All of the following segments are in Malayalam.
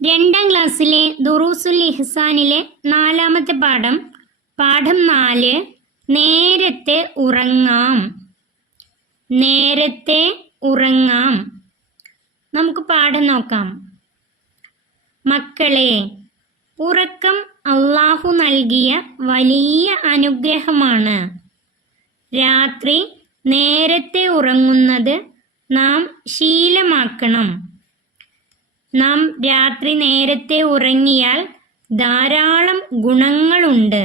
രണ്ടാം ക്ലാസ്സിലെ ദുറൂസുൽ ഇഹ്സാനിലെ 4-ാമത്തെ പാഠം 4 നേരത്തെ ഉറങ്ങാം. നേരത്തെ ഉറങ്ങാം. നമുക്ക് പാഠം നോക്കാം. മക്കളെ, ഉറക്കം അല്ലാഹു നൽകിയ വലിയ അനുഗ്രഹമാണ്. രാത്രി നേരത്തെ ഉറങ്ങുന്നത് നാം ശീലമാക്കണം. നാം രാത്രി നേരത്തെ ഉറങ്ങിയാൽ ധാരാളം ഗുണങ്ങളുണ്ട്.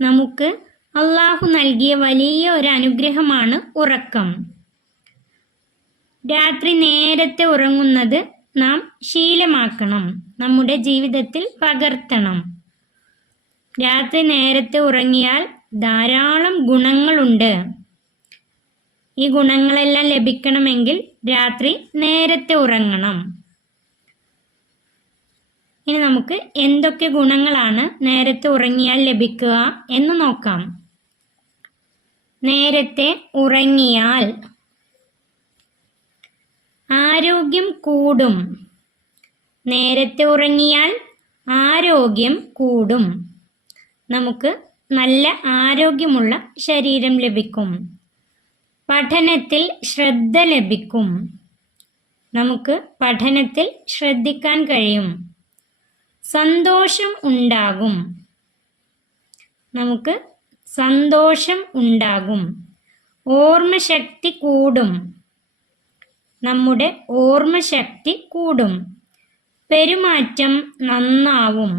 നമുക്ക് അല്ലാഹു നൽകിയ വലിയ ഒരു അനുഗ്രഹമാണ് ഉറക്കം. രാത്രി നേരത്തെ ഉറങ്ങുന്നത് നാം ശീലമാക്കണം, നമ്മുടെ ജീവിതത്തിൽ പകർത്തണം. രാത്രി നേരത്തെ ഉറങ്ങിയാൽ ധാരാളം ഗുണങ്ങളുണ്ട്. ഈ ഗുണങ്ങളെല്ലാം ലഭിക്കണമെങ്കിൽ രാത്രി നേരത്തെ ഉറങ്ങണം. ഇനി നമുക്ക് എന്തൊക്കെ ഗുണങ്ങളാണ് നേരത്തെ ഉറങ്ങിയാൽ ലഭിക്കുക എന്ന് നോക്കാം. നേരത്തെ ഉറങ്ങിയാൽ ആരോഗ്യം കൂടും. നേരത്തെ ഉറങ്ങിയാൽ ആരോഗ്യം കൂടും. നമുക്ക് നല്ല ആരോഗ്യമുള്ള ശരീരം ലഭിക്കും. പഠനത്തിൽ ശ്രദ്ധ ലഭിക്കും. നമുക്ക് പഠനത്തിൽ ശ്രദ്ധിക്കാൻ കഴിയും. സന്തോഷം ഉണ്ടാകും. നമുക്ക് സന്തോഷം ഉണ്ടാകും. ഓർമ്മശക്തി കൂടും. നമ്മുടെ ഓർമ്മശക്തി കൂടും. പെരുമാറ്റം നന്നാവും.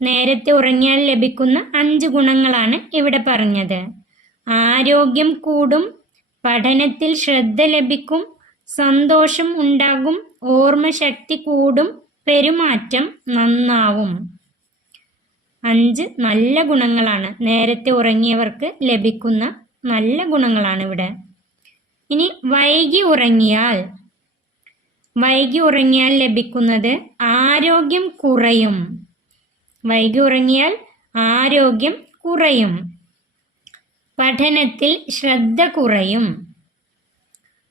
നേരത്തെ ഉറങ്ങിയാൽ ലഭിക്കുന്ന 5 ഗുണങ്ങളാണ് ഇവിടെ പറഞ്ഞത്. ആരോഗ്യം കൂടും, പഠനത്തിൽ ശ്രദ്ധ ലഭിക്കും, സന്തോഷം ഉണ്ടാകും, ഓർമ്മശക്തി കൂടും, പെരുമാറ്റം നന്നാവും. 5 നല്ല ഗുണങ്ങളാണ് നേരത്തെ ഉറങ്ങിയവർക്ക് ലഭിക്കുന്ന നല്ല ഗുണങ്ങളാണ് ഇവിടെ. ഇനി വൈകി ഉറങ്ങിയാൽ ലഭിക്കുന്നത് ആരോഗ്യം കുറയും. വൈകി ഉറങ്ങിയാൽ ആരോഗ്യം കുറയും. പഠനത്തിൽ ശ്രദ്ധ കുറയും.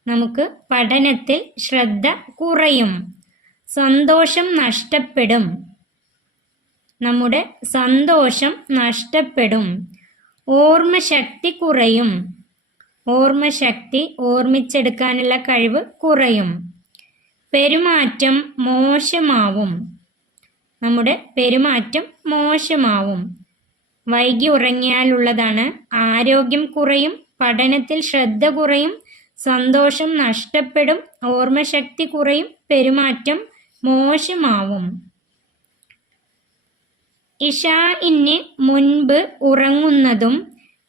നമുക്ക് പഠനത്തിൽ ശ്രദ്ധ കുറയും. സന്തോഷം നഷ്ടപ്പെടും. നമ്മുടെ സന്തോഷം നഷ്ടപ്പെടും. ഓർമ്മശക്തി കുറയും. ഓർമ്മശക്തി, ഓർമ്മിച്ചെടുക്കാനുള്ള കഴിവ് കുറയും. പെരുമാറ്റം മോശമാവും. നമ്മുടെ പെരുമാറ്റം മോശമാവും. വൈകി ഉറങ്ങിയാലുള്ളതാണ്. ആരോഗ്യം കുറയും, പഠനത്തിൽ ശ്രദ്ധ കുറയും, സന്തോഷം നഷ്ടപ്പെടും, ഓർമ്മശക്തി കുറയും, പെരുമാറ്റം മോശമാവും. ഇശാഇന് മുൻപ് ഉറങ്ങുന്നതും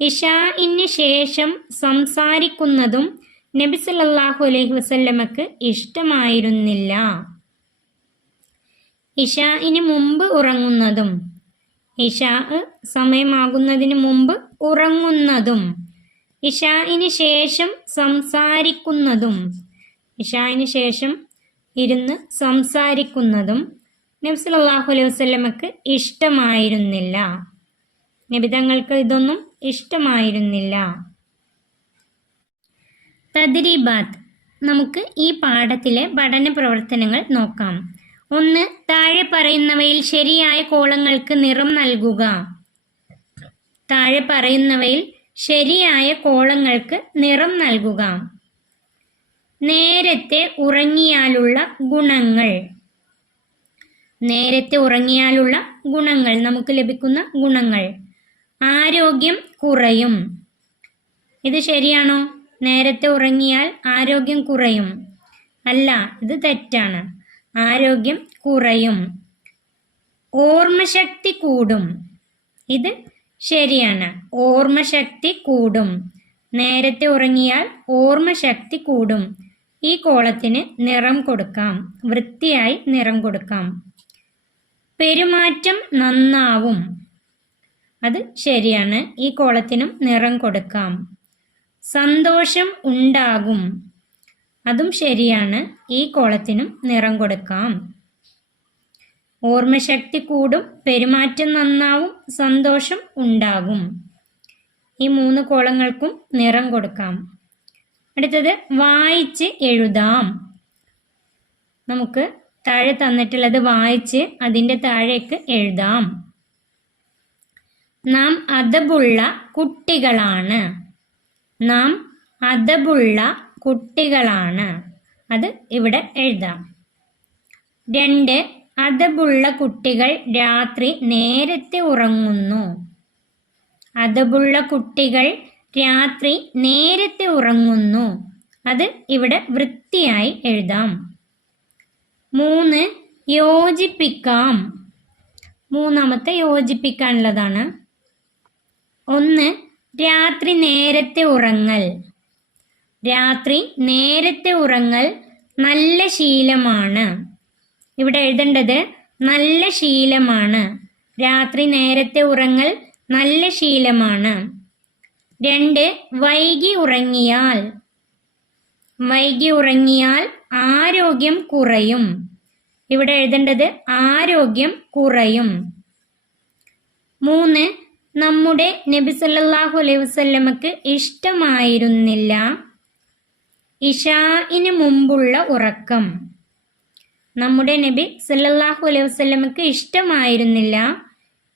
ഇശാഇന് ശേഷം സംസാരിക്കുന്നതും നബി സല്ലല്ലാഹു അലൈഹി വസല്ലമക്ക് ഇഷ്ടമായിരുന്നില്ല. ഇശാഇന് മുമ്പ് ഉറങ്ങുന്നതും ഇശാ സമയമാകുന്നതിന് മുമ്പ് ഉറങ്ങുന്നതും ഇശാഇന് ശേഷം സംസാരിക്കുന്നതും ഇശാഇന് ശേഷം ഇരുന്ന് സംസാരിക്കുന്നതും നബി സല്ലല്ലാഹു അലൈഹി വസല്ലമക്ക് ഇഷ്ടമായിരുന്നില്ല. നബി തങ്ങൾക്ക് ഇതൊന്നും ഇഷ്ടമായിരുന്നില്ല. തദ്രീബാത്ത്. നമുക്ക് ഈ പാഠത്തിലെ പഠന പ്രവർത്തനങ്ങൾ നോക്കാം. 1. താഴെ പറയുന്നവയിൽ ശരിയായ കോളങ്ങൾക്ക് നിറം നൽകുക. താഴെ പറയുന്നവയിൽ ശരിയായ കോളങ്ങൾക്ക് നിറം നൽകുക. നേരത്തെ ഉറങ്ങിയാലുള്ള ഗുണങ്ങൾ. നേരത്തെ ഉറങ്ങിയാലുള്ള ഗുണങ്ങൾ, നമുക്ക് ലഭിക്കുന്ന ഗുണങ്ങൾ. ആരോഗ്യം കുറയും. ഇത് ശരിയാണോ? നേരത്തെ ഉറങ്ങിയാൽ ആരോഗ്യം കുറയും? അല്ല, ഇത് തെറ്റാണ്. ആരോഗ്യം കുറയും. ഓർമ്മശക്തി കൂടും. ഇത് ശരിയാണ്. ഓർമ്മശക്തി കൂടും. നേരത്തെ ഉറങ്ങിയാൽ ഓർമ്മശക്തി കൂടും. ഈ കോളത്തിന് നിറം കൊടുക്കാം, വൃത്തിയായി നിറം കൊടുക്കാം. പെരുമാറ്റം നന്നാവും. അത് ശരിയാണ്. ഈ കോളത്തിനും നിറം കൊടുക്കാം. സന്തോഷം ഉണ്ടാകും. അതും ശരിയാണ്. ഈ കോളത്തിനും നിറം കൊടുക്കാം. ഓർമ്മശക്തി കൂടും, പെരുമാറ്റം നന്നാവും, സന്തോഷം ഉണ്ടാകും. ഈ 3 കോളങ്ങൾക്കും നിറം കൊടുക്കാം. അടുത്തത് വായിച്ച് എഴുതാം. നമുക്ക് താഴെ തന്നിട്ടുള്ളത് വായിച്ച് അതിൻ്റെ താഴേക്ക് എഴുതാം. നാം അദബുള്ള കുട്ടികളാണ്. നാം അദബുള്ള കുട്ടികളാണ്. അത് ഇവിടെ എഴുതാം. 2. അദബുള്ള കുട്ടികൾ രാത്രി നേരത്തെ ഉറങ്ങുന്നു. അദബുള്ള കുട്ടികൾ രാത്രി നേരത്തെ ഉറങ്ങുന്നു. അത് ഇവിടെ വൃത്തിയായി എഴുതാം. 3. യോജിപ്പിക്കാം. മൂന്നാമത്തെ യോജിപ്പിക്കാനുള്ളതാണ്. 1. രാത്രി നേരത്തെ ഉറങ്ങൽ. രാത്രി നേരത്തെ ഉറങ്ങൽ നല്ല ശീലമാണ്. ഇവിടെ എഴുതേണ്ടത് നല്ല ശീലമാണ്. രാത്രി നേരത്തെ ഉറങ്ങൽ നല്ല ശീലമാണ്. 2. വൈകി ഉറങ്ങിയാൽ. വൈകി ഉറങ്ങിയാൽ ആരോഗ്യം കുറയും. ഇവിടെ എഴുതേണ്ടത് ആരോഗ്യം കുറയും. 3. നമ്മുടെ നബി സല്ലല്ലാഹു അലൈഹി വസല്ലമക്ക് ഇഷ്ടമായിരുന്നില്ല ഇശാഇന് മുമ്പുള്ള ഉറക്കം. നമ്മുടെ നബി സല്ലല്ലാഹു അലൈഹി വസല്ലമക്ക് ഇഷ്ടമായിരുന്നില്ല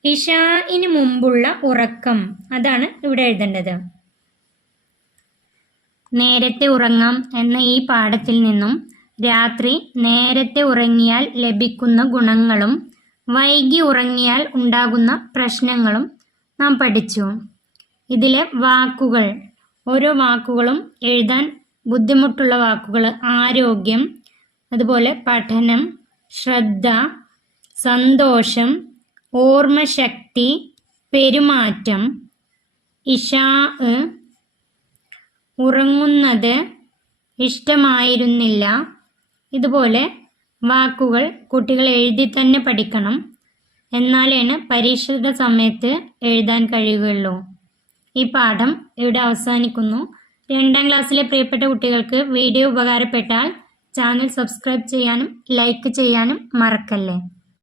ഇശാഇന് മുമ്പുള്ള ഉറക്കം. അതാണ് ഇവിടെ എഴുതേണ്ടത്. നേരത്തെ ഉറങ്ങാം എന്ന ഈ പാഠത്തിൽ നിന്നും രാത്രി നേരത്തെ ഉറങ്ങിയാൽ ലഭിക്കുന്ന ഗുണങ്ങളും വൈകി ഉറങ്ങിയാൽ ഉണ്ടാകുന്ന പ്രശ്നങ്ങളും നാം പഠിച്ചു. ഇതിലെ വാക്കുകൾ, ഓരോ വാക്കുകളും എഴുതാൻ ബുദ്ധിമുട്ടുള്ള വാക്കുകൾ ആരോഗ്യം, അതുപോലെ പഠനം, ശ്രദ്ധ, സന്തോഷം, ഓർമ്മശക്തി, പെരുമാറ്റം, ഇശാ, ഉറങ്ങുന്നത്, ഇഷ്ടമായിരുന്നില്ല. ഇതുപോലെ വാക്കുകൾ കുട്ടികൾ എഴുതി തന്നെ പഠിക്കണം. എന്നാലാണ് പരീക്ഷയുടെ സമയത്ത് എഴുതാൻ കഴിയുകയുള്ളൂ. ഈ പാഠം ഇവിടെ അവസാനിക്കുന്നു. 2ാം ക്ലാസ്സിലെ പ്രിയപ്പെട്ട കുട്ടികൾക്ക് വീഡിയോ ഉപകാരപ്പെട്ടാൽ ചാനൽ സബ്സ്ക്രൈബ് ചെയ്യാനും ലൈക്ക് ചെയ്യാനും മറക്കല്ലേ.